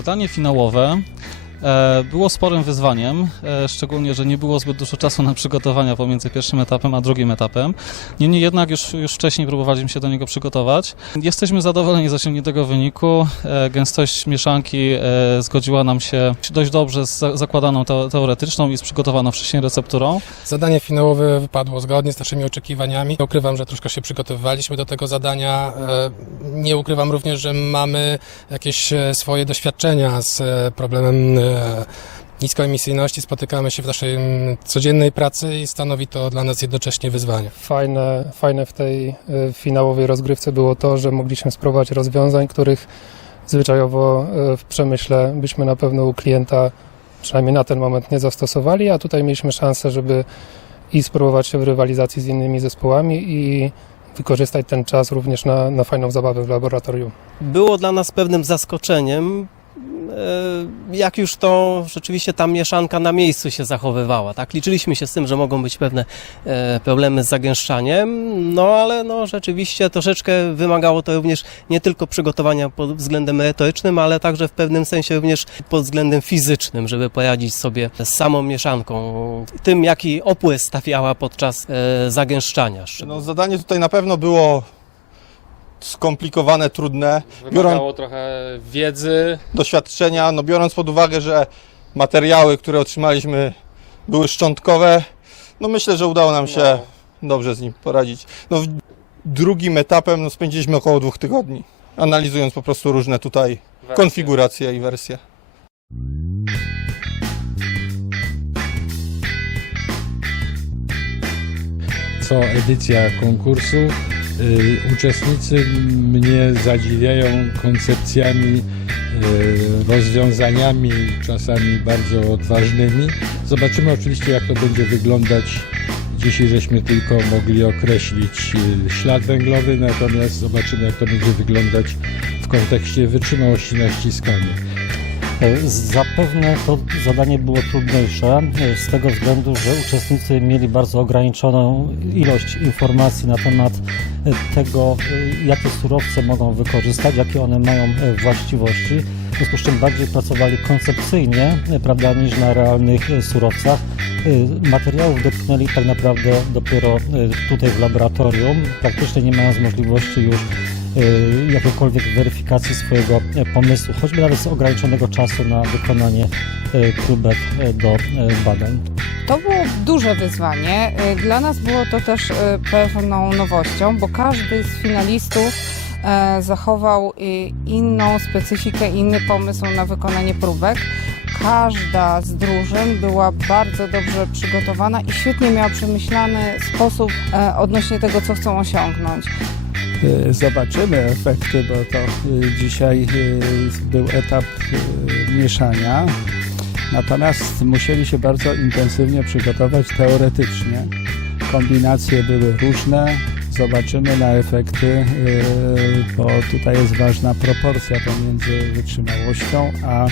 Zadanie finałowe było sporym wyzwaniem, e, szczególnie, że nie było zbyt dużo czasu na przygotowania pomiędzy pierwszym etapem a drugim etapem. Niemniej jednak już, już wcześniej próbowaliśmy się do niego przygotować. Jesteśmy zadowoleni z osiągniętego wyniku. E, Gęstość mieszanki e, zgodziła nam się dość dobrze z za- zakładaną teo- teoretyczną i z przygotowaną wcześniej recepturą. Zadanie finałowe wypadło zgodnie z naszymi oczekiwaniami. Nie ukrywam, że troszkę się przygotowywaliśmy do tego zadania. E, Nie ukrywam również, że mamy jakieś e, swoje doświadczenia z e, problemem e, niskoemisyjności. Spotykamy się w naszej mm, codziennej pracy i stanowi to dla nas jednocześnie wyzwanie. Fajne, fajne w tej y, finałowej rozgrywce było to, że mogliśmy spróbować rozwiązań, których zwyczajowo y, w przemyśle byśmy na pewno u klienta przynajmniej na ten moment nie zastosowali, a tutaj mieliśmy szansę, żeby i spróbować się w rywalizacji z innymi zespołami i wykorzystać ten czas również na, na fajną zabawę w laboratorium. było dla nas pewnym zaskoczeniem, jak już to rzeczywiście ta mieszanka na miejscu się zachowywała. Tak? Liczyliśmy się z tym, że mogą być pewne e, problemy z zagęszczaniem, no ale no, rzeczywiście troszeczkę wymagało to również nie tylko przygotowania pod względem merytorycznym, ale także w pewnym sensie również pod względem fizycznym, żeby poradzić sobie z samą mieszanką, tym jaki opływ stawiała podczas e, zagęszczania. No, zadanie tutaj na pewno było skomplikowane, trudne. Wymagało trochę wiedzy. Doświadczenia, no biorąc pod uwagę, że materiały, które otrzymaliśmy były szczątkowe, no myślę, że udało nam się dobrze z nim poradzić. No, w- drugim etapem no, spędziliśmy około dwóch tygodni, analizując po prostu różne tutaj Wersje. konfiguracje i wersje. co edycja konkursu uczestnicy mnie zadziwiają koncepcjami, y, rozwiązaniami, czasami bardzo odważnymi. Zobaczymy oczywiście, jak to będzie wyglądać. Dzisiaj żeśmy tylko mogli określić y, ślad węglowy, natomiast zobaczymy, jak to będzie wyglądać w kontekście wytrzymałości na ściskanie. Zapewne to zadanie było trudniejsze e, z tego względu, że uczestnicy mieli bardzo ograniczoną ilość informacji na temat e, tego, e, jakie surowce mogą wykorzystać, jakie one mają e, właściwości. W związku z czym bardziej pracowali koncepcyjnie, e, prawda, niż na realnych e, surowcach. E, Materiałów dotknęli tak naprawdę dopiero e, tutaj w laboratorium, praktycznie nie mając możliwości już y, jakiejkolwiek weryfikacji swojego e, pomysłu, choćby nawet z ograniczonego czasu na wykonanie e, próbek e, do badań. To było duże wyzwanie. Dla nas było to też pewną nowością, bo każdy z finalistów zachował inną specyfikę, inny pomysł na wykonanie próbek. Każda z drużyn była bardzo dobrze przygotowana i świetnie miała przemyślany sposób odnośnie tego, co chcą osiągnąć. E, Zobaczymy efekty, bo to e, dzisiaj e, był etap mieszania. Natomiast musieli się bardzo intensywnie przygotować teoretycznie. Kombinacje były różne. Zobaczymy na efekty, bo tutaj jest ważna proporcja pomiędzy wytrzymałością a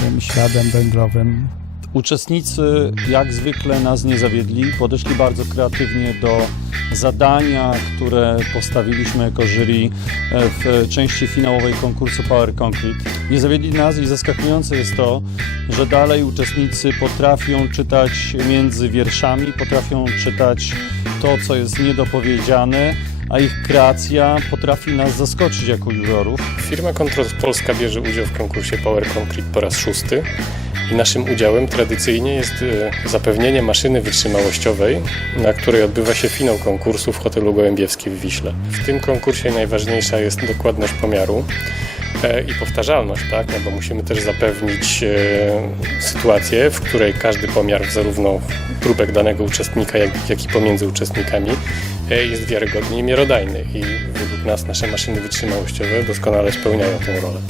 tym śladem węglowym Uczestnicy jak zwykle nas nie zawiedli, podeszli bardzo kreatywnie do zadania, które postawiliśmy jako jury e, w części finałowej konkursu Power Concrete. Nie zawiedli nas i zaskakujące jest to, że dalej uczestnicy potrafią czytać między wierszami, potrafią czytać to, co jest niedopowiedziane, a ich kreacja potrafi nas zaskoczyć jako jurorów. Firma Control Polska bierze udział w konkursie Power Concrete po raz szósty. I naszym udziałem tradycyjnie jest e, zapewnienie maszyny wytrzymałościowej, na której odbywa się finał konkursu w hotelu Gołębiewski w Wiśle. W tym konkursie najważniejsza jest dokładność pomiaru e, i powtarzalność, tak? no bo musimy też zapewnić e, sytuację, w której każdy pomiar zarówno próbek danego uczestnika, jak, jak i pomiędzy uczestnikami e, jest wiarygodny i miarodajny i według nas nasze maszyny wytrzymałościowe doskonale spełniają tę rolę.